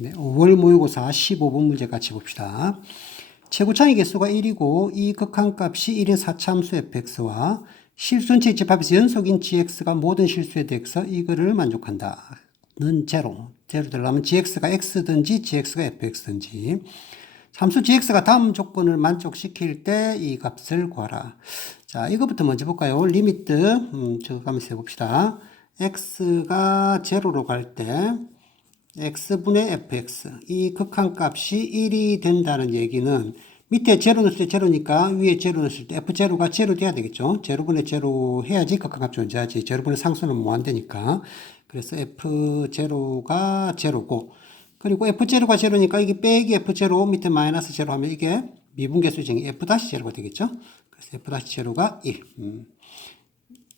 네, 5월 모의고사 15번 문제 같이 봅시다. 최고차의 개수가 1이고 이 극한값이 1인 4차함수 fx와 실수인체 집합에서 연속인 gx가 모든 실수에 대해서 이거를 만족한다. 는 제로 되려면 gx가 x든지 gx가 fx든지 함수 gx가 다음 조건을 만족시킬 때 이 값을 구하라. 자, 이거부터 먼저 볼까요? 리미트 저거 가면서 해봅시다. x가 제로로 갈때 x분의 fx 이 극한값이 1이 된다는 얘기는 밑에 제로 넣을 때 제로니까 위에 제로 넣을 때 f0가 제로 돼야 되겠죠. 제로분의 제로 해야지 극한값 존재하지. 제로분의 상수는 뭐 안 되니까. 그래서 f0가 제로고 그리고 f0가 제로니까 이게 빼기 f0 밑에 마이너스 제로 하면 이게 미분계수 중에 f-제로가 되겠죠. 그래서 f-제로가 1.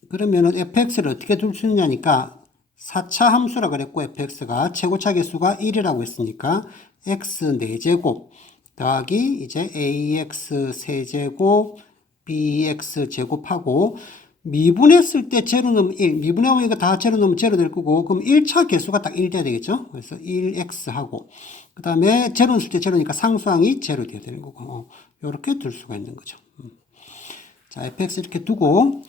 그러면은 fx를 어떻게 둘 수 있냐니까 4차 함수라 그랬고 fx가 최고차 개수가 1이라고 했으니까 x 4제곱 더하기 이제 ax 세제곱 bx 제곱하고 미분했을 때 제로 넣으면 1, 미분하면 이거 다 제로 넣으면 제로 될 거고 그럼 1차 개수가 딱 1 돼야 되겠죠. 그래서 1x 하고 그 다음에 제로 넣을 때 제로니까 상수항이 제로 돼야 되는 거고 이렇게 둘 수가 있는 거죠. 자, fx 이렇게 두고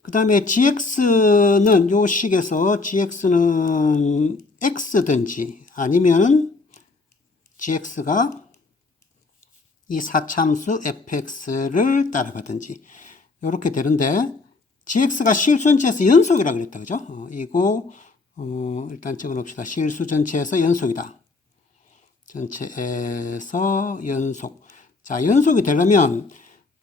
그 다음에 gx는 요 식에서 gx는 x든지 아니면 gx가 이 4차함수 fx를 따라가든지 이렇게 되는데 gx가 실수 전체에서 연속이라 그랬다 그죠? 이거 일단 적어 놓읍시다. 실수 전체에서 연속이다. 전체에서 연속. 자, 연속이 되려면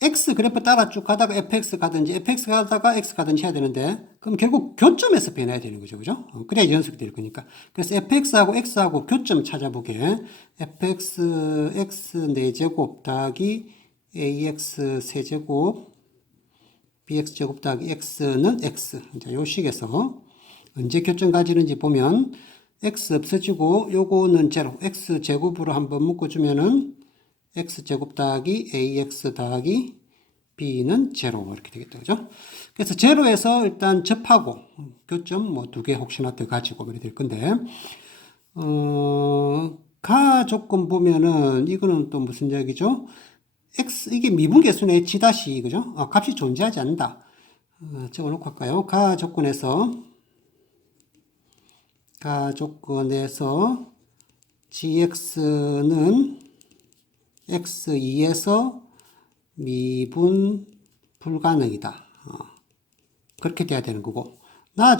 x 그래프 따라 쭉 가다가 fx 가든지 fx 가다가 x 가든지 해야 되는데 그럼 결국 교점에서 변해야 되는 거죠. 그죠? 그래야 연속이 될 거니까. 그래서 fx하고 x하고 교점 찾아보게 fx x 4제곱 더하기 ax 세제곱 bx 제곱 더하기 x는 x. 자, 요 식에서 언제 교점 가지는지 보면 x 없어지고 요거는 제로 x 제곱으로 한번 묶어주면은 x제곱 더하기 ax 더하기 b는 제로 이렇게 되겠다. 그죠? 그래서 제로에서 일단 접하고 교점 뭐 두 개 혹시나 더 가지고 이렇게 될 건데 가 조건 보면은 이거는 또 무슨 이야기죠? x 이게 미분계수네 g 다시 그죠? 값이 존재하지 않는다. 적어 놓고 할까요? 가 조건에서 gx는 x2에서 미분 불가능이다. 그렇게 돼야 되는 거고 나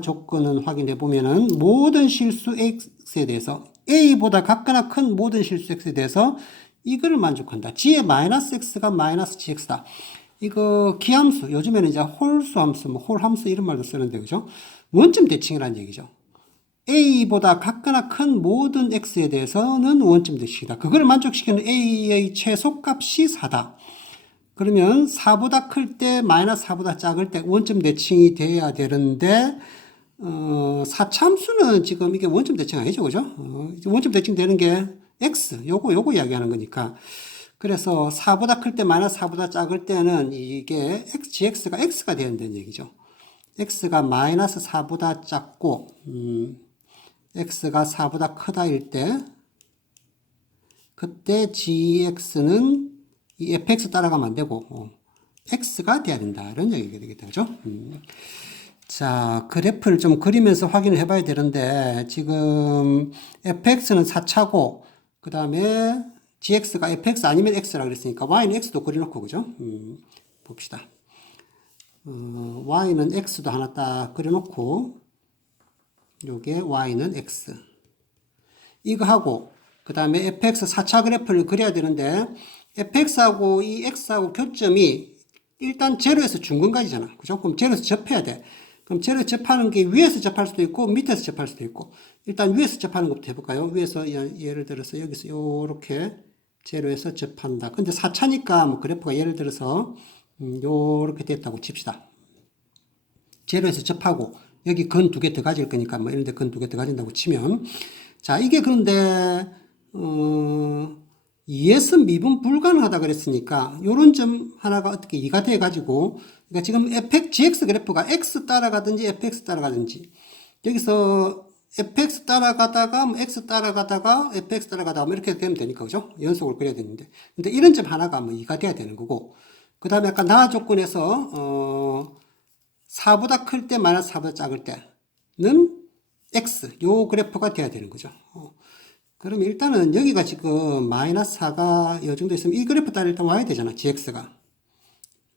조건은 확인해 보면은 모든 실수 x에 대해서 a보다 같거나 큰 모든 실수 x에 대해서 이거를 만족한다. g의 마이너스 x가 마이너스 gx다. 이거 기함수 요즘에는 이제 홀수 함수 뭐 홀함수 이런 말도 쓰는데 그죠? 원점 대칭이라는 얘기죠. a보다 같거나 큰 모든 x에 대해서는 원점 대칭이다. 그걸 만족시키는 a의 최소값이 4다. 그러면 4보다 클 때 마이너스 4보다 작을 때 원점 대칭이 돼야 되는데 4참수는 지금 이게 원점 대칭 아니죠. 그죠? 원점 대칭 되는 게 x 요거 이야기하는 거니까 그래서 4보다 클 때 마이너스 4보다 작을 때는 이게 gx가 x가 돼야 된다는 얘기죠. x가 마이너스 4보다 작고 x가 4보다 크다일 때 그때 gx는 이 fx 따라가면 안 되고 x가 돼야 된다 이런 얘기가 되겠다. 그죠? 자, 그래프를 좀 그리면서 확인을 해봐야 되는데 지금 fx는 4차고 그 다음에 gx가 fx 아니면 x라 그랬으니까 y는 x도 그려놓고 그죠? 봅시다. y는 x도 하나 딱 그려놓고 요게 y는 x 이거 하고 그 다음에 fx 4차 그래프를 그려야 되는데 fx하고 이 x하고 교점이 일단 제로에서 중간까지잖아. 그죠? 그럼 제로에서 접해야 돼. 그럼 제로에서 접하는 게 위에서 접할 수도 있고 밑에서 접할 수도 있고 일단 위에서 접하는 것부터 해볼까요? 위에서 예를 들어서 여기서 요렇게 제로에서 접한다. 근데 4차니까 뭐 그래프가 예를 들어서 요렇게 됐다고 칩시다. 제로에서 접하고 여기 근 두 개 더 가질 거니까 뭐 이런 데 근 두 개 더 가진다고 치면 자 이게 그런데 2에서 미분 불가능하다 그랬으니까 요런 점 하나가 어떻게 2가 돼 가지고 그러니까 지금 gx 그래프가 x 따라가든지 fx 따라가든지 여기서 fx 따라가다가 뭐 x 따라가다가 fx 따라가다가 뭐 이렇게 되면 되니까 그죠? 연속으로 그려야 되는데 근데 이런 점 하나가 뭐 2가 돼야 되는 거고 그 다음에 아까 나 조건에서 4보다 클 때 마이너스 4보다 작을 때는 x 요 그래프가 돼야 되는 거죠. 그럼 일단은 여기가 지금 마이너스 4가 이 정도 있으면 이 그래프 따라 일단 와야 되잖아. gx가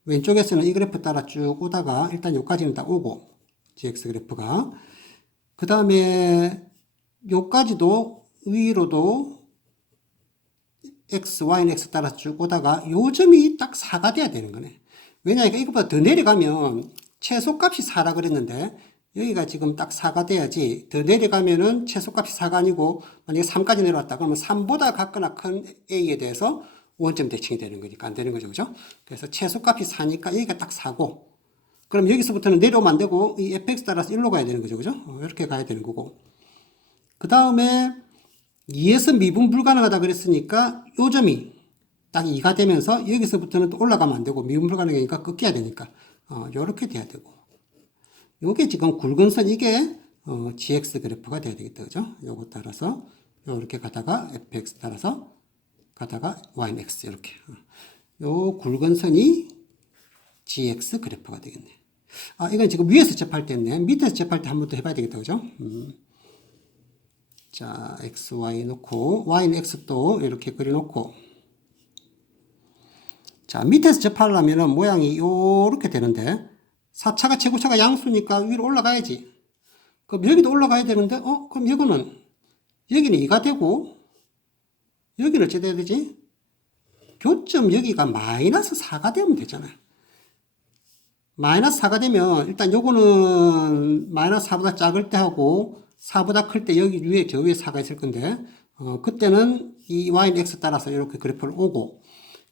왼쪽에서는 이 그래프 따라 쭉 오다가 일단 여기까지는 딱 오고 gx 그래프가 그 다음에 요까지도 위로도 x, y는 x 따라 쭉 오다가 요 점이 딱 4가 돼야 되는 거네. 왜냐하면 이것보다 더 내려가면 최소값이 4라 그랬는데 여기가 지금 딱 4가 돼야지 더 내려가면은 최소값이 4가 아니고 만약에 3까지 내려왔다 그러면 3보다 같거나 큰 a에 대해서 원점 대칭이 되는 거니까 안 되는 거죠. 그죠? 그래서 최소값이 4니까 여기가 딱 4고 그럼 여기서부터는 내려오면 안 되고 이 fx 따라서 1로 가야 되는 거죠. 그죠? 이렇게 가야 되는 거고 그 다음에 2에서 미분 불가능하다 그랬으니까 요 점이 딱 2가 되면서 여기서부터는 또 올라가면 안 되고 미분 불가능하니까 꺾여야 되니까 요렇게 돼야 되고 요게 지금 굵은 선 이게 gx 그래프가 돼야 되겠다. 그죠? 요거 따라서 요렇게 가다가 fx 따라서 가다가 y는 x 이렇게 요 굵은 선이 gx 그래프가 되겠네. 이건 지금 위에서 접할 때 했네. 밑에서 접할 때 한 번 더 해봐야 되겠다. 그죠? 자, x, y 놓고, y는 x 또 이렇게 그려놓고, 자, 밑에서 접하려면은 모양이 요렇게 되는데, 4차가 최고차가 양수니까 위로 올라가야지. 그럼 여기도 올라가야 되는데, 그럼 여기는 2가 되고, 여기는 어찌 돼야 되지? 교점 여기가 마이너스 4가 되면 되잖아. 마이너스 4가 되면, 일단 요거는 마이너스 4보다 작을 때 하고, 4보다 클 때 여기 위에 저 위에 4가 있을 건데 그때는 이 y는 x 따라서 이렇게 그래프를 오고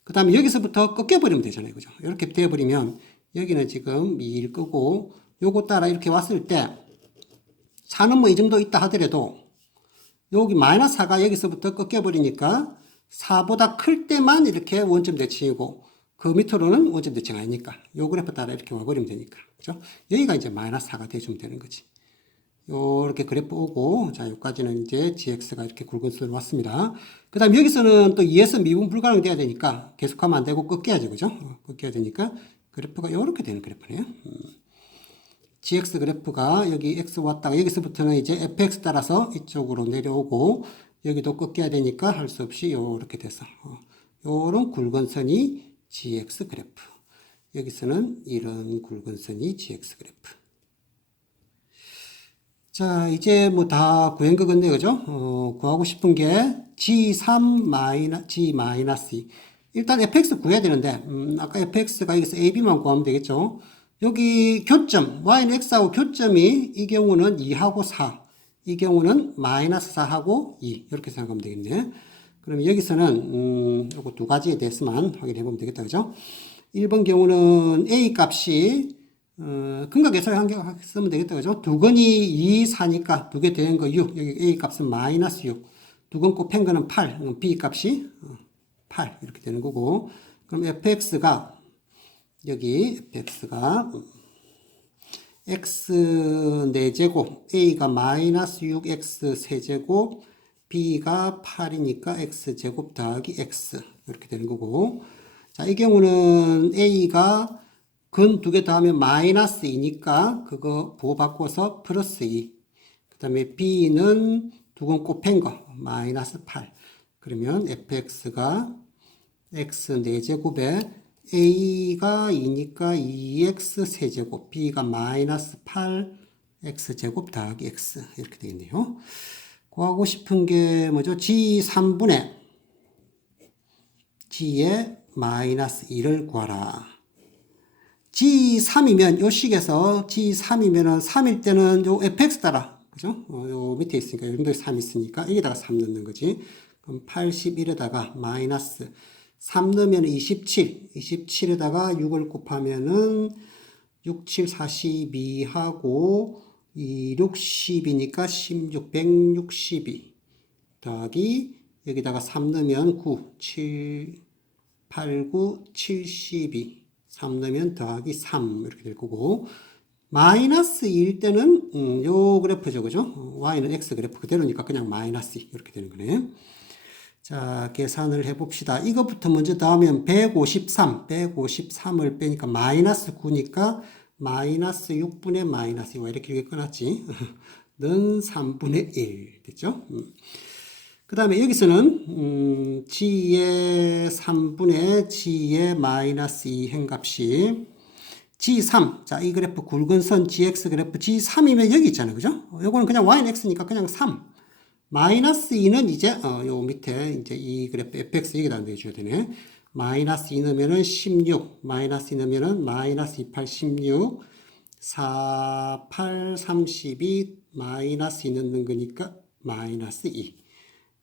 그 다음에 여기서부터 꺾여버리면 되잖아요. 그죠? 이렇게 되어버리면 여기는 지금 2를 끄고 요거 따라 이렇게 왔을 때 4는 뭐 이 정도 있다 하더라도 여기 마이너스 4가 여기서부터 꺾여버리니까 4보다 클 때만 이렇게 원점 대칭이고 그 밑으로는 원점 대칭 아니니까 요 그래프 따라 이렇게 와버리면 되니까 그죠? 여기가 이제 마이너스 4가 돼주면 되는 거지. 요렇게 그래프 오고, 자, 여기까지는 이제 gx가 이렇게 굵은 선으로 왔습니다. 그 다음 여기서는 또 2에서 미분 불가능 돼야 되니까 계속하면 안 되고 꺾여야죠. 그죠? 꺾여야 되니까 그래프가 요렇게 되는 그래프네요. gx 그래프가 여기 x 왔다가 여기서부터는 이제 fx 따라서 이쪽으로 내려오고 여기도 꺾여야 되니까 할 수 없이 요렇게 돼서 요런 굵은 선이 gx 그래프. 여기서는 이런 굵은 선이 gx 그래프. 자, 이제 뭐 다 구한 거건데, 그죠? 구하고 싶은 게 G3 G-2. 일단 fx 구해야 되는데, 아까 fx가 여기서 ab만 구하면 되겠죠? 여기 교점, y는 x하고 교점이 이 경우는 2하고 4, 이 경우는 마이너스 4하고 2, 이렇게 생각하면 되겠네. 그럼 여기서는, 요거 두 가지에 대해서만 확인해 보면 되겠다, 그죠? 1번 경우는 a 값이 근각 예설 한개 쓰면 되겠다. 그죠? 두건이 2, 4니까 두 개 되는 거 6. 여기 A 값은 마이너스 6. 두 건 곱한 거는 8. 그럼 B 값이 8. 이렇게 되는 거고. 그럼 fx가, 여기 fx가 x 4제곱, A가 마이너스 6x 세제곱, B가 8이니까 x제곱 더하기 x. 이렇게 되는 거고. 자, 이 경우는 A가 근 두 개 더하면 마이너스 2니까 그거 부호 바꿔서 플러스 2. 그 다음에 B는 두 건 곱한 거 마이너스 8. 그러면 fx가 x 4제곱에 a가 2니까 2x 세제곱, b가 마이너스 8 x제곱 더하기 x 이렇게 되겠네요. 구하고 싶은 게 뭐죠? g3분의 g의 마이너스 2를 구하라. G3이면 요 식에서 G3이면은 3일 때는 요 fx 따라 그죠? 요 밑에 있으니까 요 정도에 3 있으니까 여기다가 3 넣는 거지. 그럼 81에다가 마이너스 3 넣으면 27, 27에다가 6을 곱하면은 6, 7, 42하고 2, 60이니까 16, 162 더하기 여기다가 3 넣으면 9, 7, 8, 9, 72 3 넣으면 더하기 3 이렇게 될 거고 마이너스 2일 때는 요 그래프죠. 그죠? y는 x 그래프 그대로니까 그냥 마이너스 2 이렇게 되는 거네. 자, 계산을 해봅시다. 이것부터 먼저 더하면 153을 빼니까 마이너스 9니까 마이너스 6분의 마이너스 2 이렇게 길게 끊었지. 는 3분의 1 됐죠? 그 다음에 여기서는 g의 3분의 g의 마이너스 2 행값이 G3. 자, 이 그래프 굵은 선 GX 그래프 G3이면 여기 있잖아요. 그죠? 요거는 그냥 Y는 X니까 그냥 3. 마이너스 2는 이제, 요 밑에 이제 이 그래프 fx 여기다 넣어줘야 되네. 마이너스 2 넣으면은 16. 마이너스 2 넣으면은 마이너스 28, 16. 4, 8, 32. 마이너스 2 넣는 거니까 마이너스 2.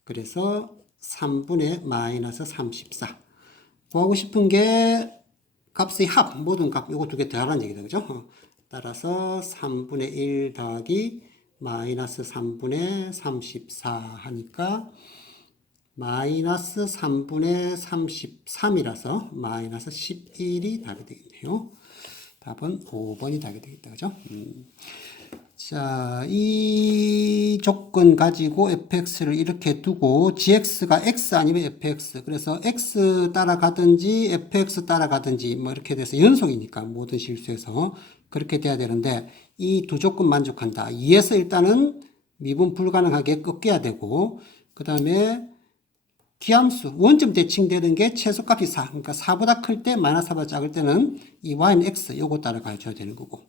그래서 3분의 마이너스 34. 구하고 싶은 게 값의 합, 모든 값, 요거 두 개 더하라는 얘기다. 그죠? 따라서 3분의 1 더하기 마이너스 3분의 34 하니까 마이너스 3분의 33이라서 마이너스 11이 답이 되겠네요. 답은 5번이 답이 되겠다. 그죠? 자, 이 조건 가지고 fx를 이렇게 두고 gx가 x 아니면 fx. 그래서 x 따라가든지 fx 따라가든지 뭐 이렇게 돼서 연속이니까 모든 실수에서 그렇게 돼야 되는데 이 두 조건 만족한다. 2에서 일단은 미분 불가능하게 꺾여야 되고 그 다음에 기함수, 원점 대칭되는 게 최소값이 4. 그러니까 4보다 클 때 마이너스 4보다 작을 때는 이 y는 x 요거 따라가줘야 되는 거고.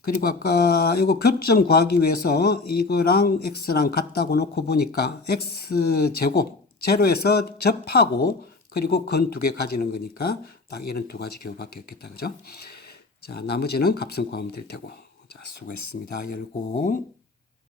그리고 아까 이거 교점 구하기 위해서 이거랑 x랑 같다고 놓고 보니까 x제곱, 제로에서 접하고 그리고 근 두 개 가지는 거니까 딱 이런 두 가지 경우밖에 없겠다. 그죠? 자, 나머지는 값은 구하면 될 테고. 자, 수고했습니다. 열고.